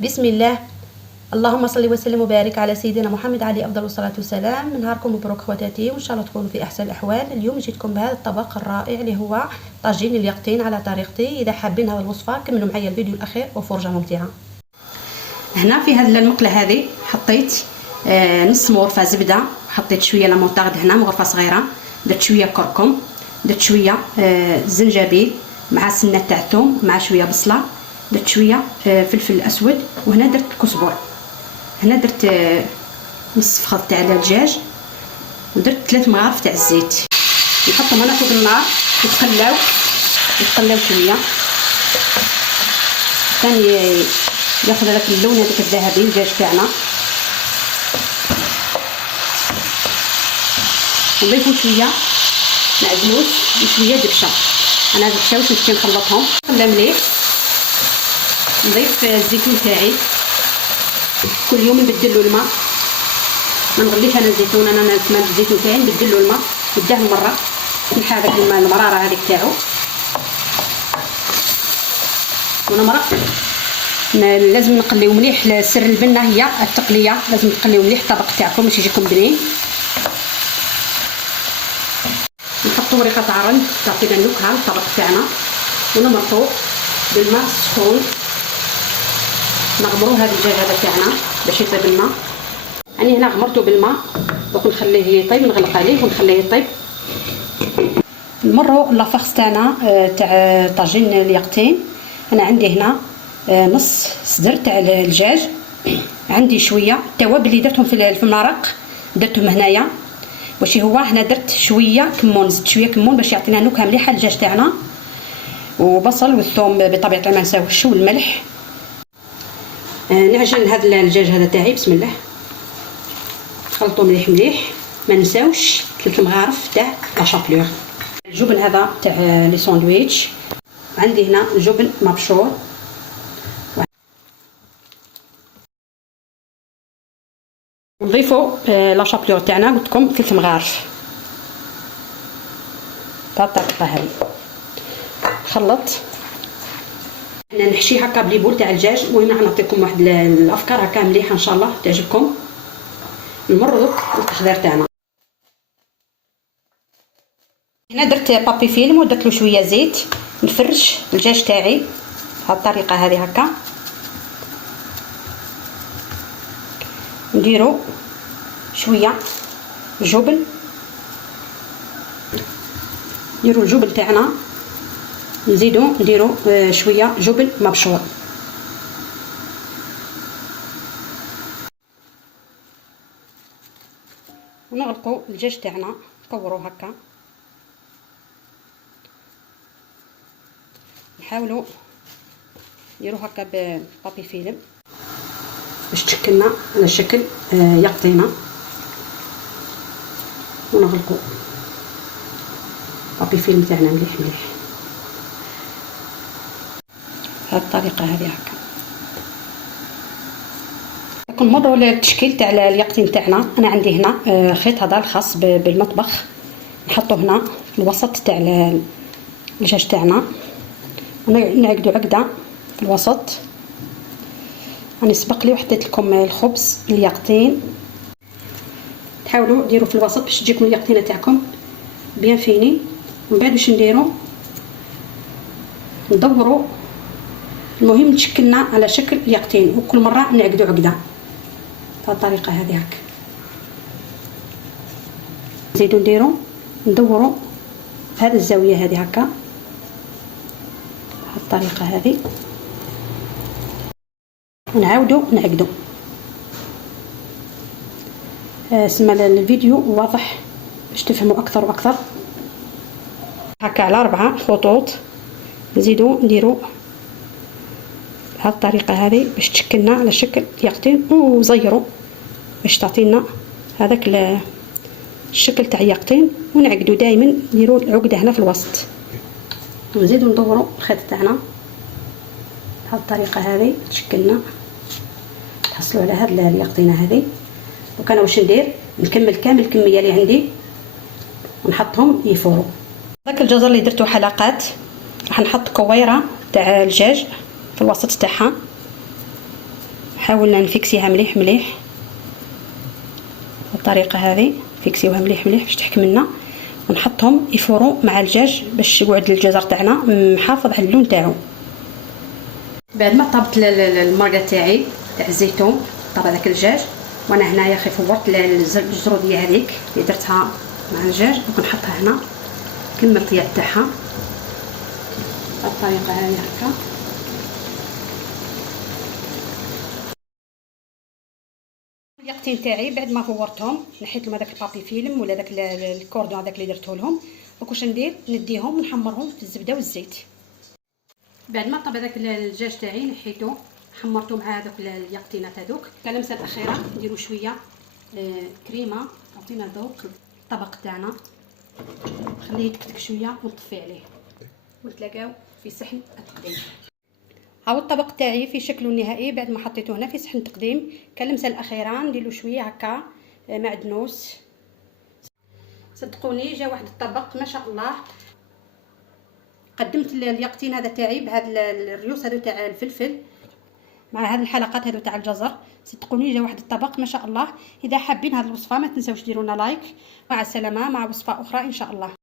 بسم الله. اللهم صل وسلم وبارك على سيدنا محمد عليه افضل الصلاه والسلام. نهاركم مبروك خواتاتي، وان شاء الله تكونوا في احسن الاحوال. اليوم جيتكم بهذا الطبق الرائع اللي هو طاجين اليقطين على طريقتي. اذا حابين هذه الوصفه كملوا معايا الفيديو الاخير وفرجه ممتعه. هنا في هذه المقله هذه حطيت نص مغرفه زبده، حطيت شويه لامونطارد هنا مغرفه صغيره، درت شويه كركم، درت شويه زنجبيل مع سنه تاع الثوم مع شويه بصله، درت شويه فلفل اسود، وهنا درت الكزبر. هنا درت نص فخذ تاع الدجاج، ودرت 3 مغارف تاع الزيت. نحطهم هنا فوق النار يتقلاو شويه ثاني ياخذ هذاك اللون هذاك الذهبي الدجاج تاعنا. نضيفو شويه معدنوس وشويه دبشه. انا دبشه واش نمشي نخلطهم خليها مليح. نضيف الزيتون تاعي، كل يوم نبدل له الماء، ما نغليش انا الزيتون، انا نسمى الزيتون تاعي نبدل له الماء، نديه مره نحي هذاك الماء المراره هذيك تاعو. وانا مرة لازم نقليو مليح. سر البنه هي التقليه، لازم تقليو مليح الطبق تاعكم باش يجيكم بنين. نحطو وريقه عرن تعطينا النكهه للطبق تاعنا، ونمرطو بالماء السخون. نغمرو هذا الدجاج هذا تاعنا باش يطيب لنا. يعني هنا غمرته بالماء، دوك نخليه يطيب، نغلق عليه ونخليه يطيب. نمروا لافاغس تاعنا تاع طاجين اليقطين. انا عندي هنا نص صدر تاع الدجاج، عندي شويه التوابل اللي درتهم في المرق درتهم هنايا. واش هو هنا درت شويه كمون، زدت شويه كمون باش يعطينا نكهه مليحه للدجاج تاعنا، وبصل والثوم بطبيعه الحال ما نساوش، والملح. نعجن هذا الدجاج هذا تاعي. بسم الله، نخلطو مليح مليح. ما نساوش 3 مغارف تاع لاشابلور. الجبن هذا تاع لي ساندويتش، عندي هنا جبن مبشور. نضيفو لاشابلور تاعنا، قلت لكم 3 مغارف تاع الطريقه هذه. نخلط، انا نحشي هكا بليبول تاع الدجاج. المهم راح نعطيكم واحد الافكار هكا مليحه ان شاء الله تعجبكم. نمرضوا التخدير تاعنا. هنا درت بابي فيلم ودرت له شويه زيت، نفرش الدجاج تاعي بهذه الطريقه هذه هكا. نديرو شويه جبن، نديرو الجبن تاعنا، نزيدو نديرو شويه جبن مبشور. ونغلقو الدجاج تاعنا، نكورو هكا. نحاولوا نديرو هكا ببابي فيلم باش تشكلنا على شكل يقطينا، ونغلقو بابي فيلم تاعنا مليح مليح بهذه الطريقه هذه هكا. نمروا للتشكيل تاع اليقطين تاعنا. انا عندي هنا خيط هذا الخاص بالمطبخ، نحطوه هنا في الوسط تاع الدجاج تاعنا، ونعقدو عقده في الوسط. راني سبق لي وحطيت لكم الخبز اليقطين. تحاولوا ديروا في الوسط باش تجيكم اليقطينه تاعكم بيان فيني. ومن بعد واش نديروا، ندوروا. المهم تشكلنا على شكل يقطين، وكل مره نعقدو عقده بهذه الطريقه هذه هكا. نزيدو نديرو ندورو بهذه الزاويه هذه هكا بهذه الطريقه هذه، ونعاودو نعقدو. سما الفيديو واضح باش تفهموا اكثر واكثر. هكا على 4 خطوط نزيدو نديرو بهذه الطريقه هذه باش تشكلنا على شكل يقطين، وزيروا باش تعطينا هذاك الشكل تاع يقطين. ونعقدو دائما نديرو العقده هنا في الوسط، ونزيدو ندورو الخيط تاعنا بهذه الطريقه هذه تشكلنا نحصلوا على هذه اليقطينه هذه. دونك انا واش ندير، نكمل كامل الكميه اللي عندي ونحطهم يفوروا. داك الجزر اللي درتو حلقات راح نحط كويره تاع الدجاج في الوسط تاعها، حاولنا نفيكسيها مليح مليح بالطريقه هذه، فيكسيوها مليح مليح باش تحكم لنا، ونحطهم يفوروا مع الدجاج باش يقعد الجزر تاعنا محافظ على اللون تاعو. بعد ما طابت المرقه تاعي تاع الزيتون، طاب هذاك الدجاج، وانا هنايا خي فورت الجروديه هذيك اللي درتها مع الدجاج، ونحطها هنا كمل الطياب تاعها بالطريقه هذه هكا. اليقطين تاعي بعد ما فورتهم نحيت لهم هذاك البابي فيلم ولا داك الكوردون هذاك اللي درته لهم. دونك واش ندير، نديهم ونحمرهم في الزبده والزيت. بعد ما طاب هذاك الدجاج تاعي نحيته حمرته مع هذوك اليقطينات هذوك. كلمسه الاخيره نديروا شويه كريمه تعطينا ذوق الطبق تاعنا، خليه يتكتك شويه ونطفي عليه ونتلاقاو في صحن التقديم. هاو الطبق تاعي في شكله النهائي بعد ما حطيته هنا في صحن التقديم. كلمسه الاخيره نديروا شويه هكا معدنوس. صدقوني جا واحد الطبق ما شاء الله. قدمت اليقطين هذا تاعي بهذا الريوس هذو تاع الفلفل مع هذه الحلقات هذو تاع الجزر. صدقوني جا واحد الطبق ما شاء الله. اذا حابين هذه الوصفه ما تنساوش ديروا لنا لايك. مع السلامه مع وصفه اخرى ان شاء الله.